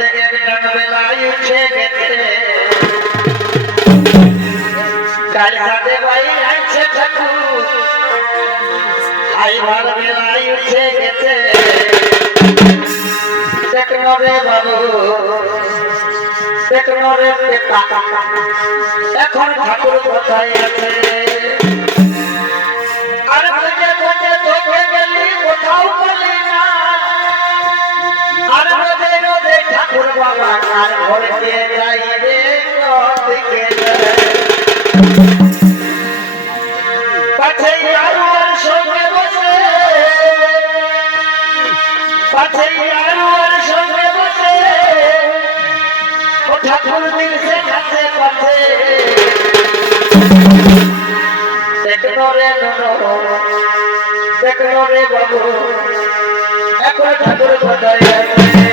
মধ্যে একটা বেলায় উঠে গেছে কাল সাথে ভাই আছে ঠাকুর আইবার বেলায় উঠে গেছে দেখলো রে বাবু দেখলো রে পেটা এখন ঠাকুর কোথায় আছে আর খুঁজে খুঁজে চোখে গেলি কোথাও বলি না আর রোদে রোদে ঠাকুর বাবা আর ঘরে দিয়ে যাই রে দিকে পাছে আর সঙ্গে বসে পাছে আর সঙ্গে বসে ও ঠাকুর দিন সে কাছে পাছে দেখলো রে দেখলো রে বাবু এখন ঠাকুর কোথায় আছে